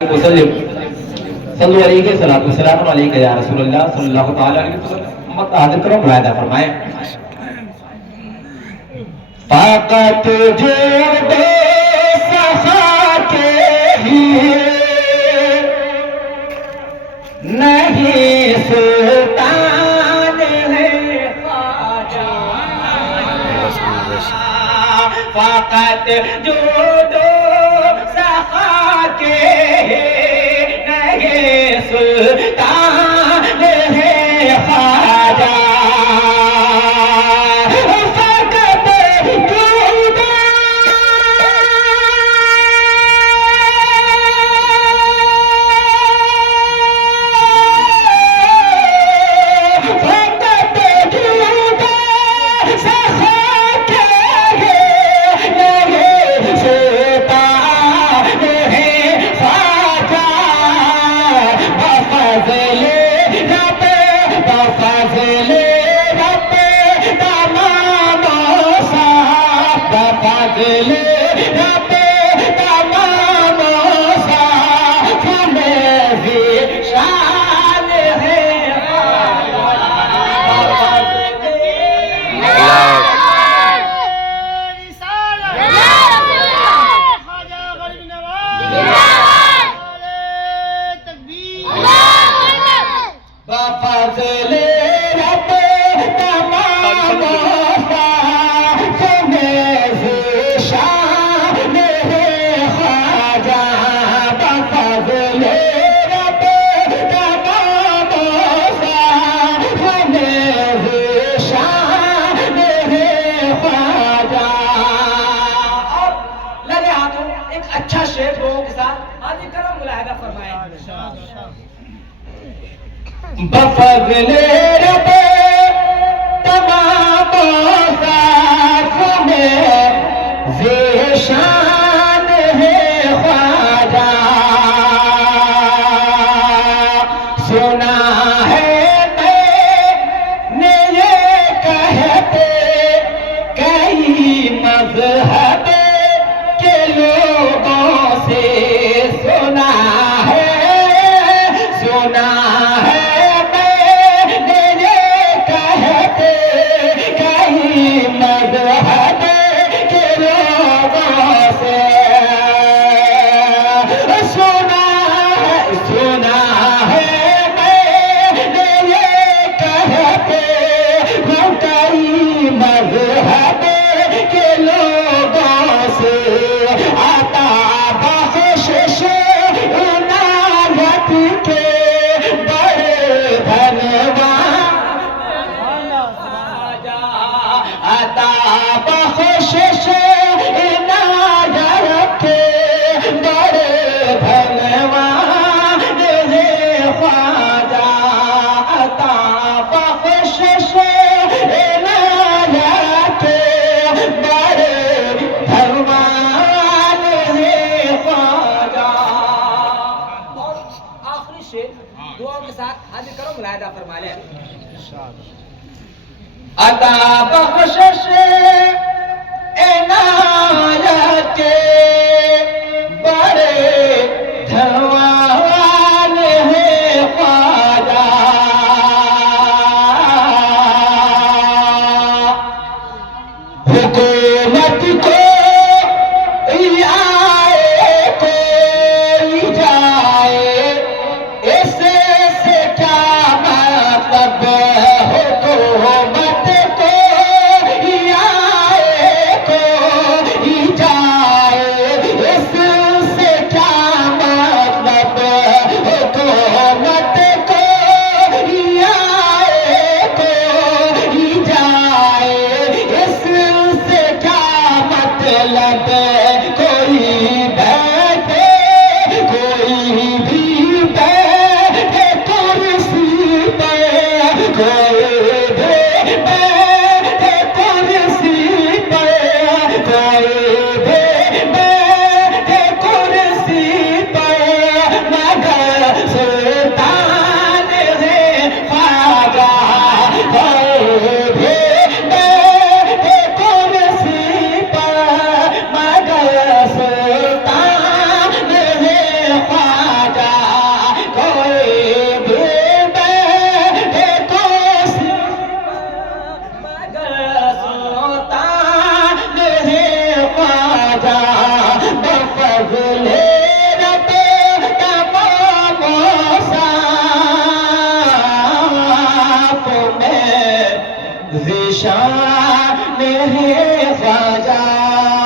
वसल्लम सल्लल्लाहु अलैहि वसल्लम अलैहि या रसूलुल्लाह सल्लल्लाहु तआला अलैहि वसल्लम मत हाजिर करो मुलाहिदा फरमाए। फाकत जो दे सफा के ही नहीं सुल्तान है ख्वाजा। फाकत जो दो सफा के नहीं सुल्तान है ख्वाजा। अच्छा शेर लोगों के साथ आज करम मुलाहिदा फरमाए। बफज़ले रब्बे तमाम साथ में ज़ेशान है ख्वाजा। सुना है मैंने ये कहते कई मज़हब के लोगों से, सुना है मैंने ये कहते कई मज़हब के लोगों से। सुना है मैंने ये कहते कई मज़हब के लोगों से। आता बख्शिश इनायत के बड़े धनवान, आता बख्शिश इनायत के बड़े धनवान है ख्वाजा। आता बख्शिश इनायत के बड़े धनवान है ख्वाजा। और आखिरी शेर दुआओं के साथ हाजिर करो मुलाहिदा फरमा ले। अता बख्शिश इनायत के बड़े धनवान है ख्वाजा। हुकूमत को आए कोई जाए, इससे क्या मतलब। हुकूमत को आए कोई जाए, ज़िशान है ख्वाजा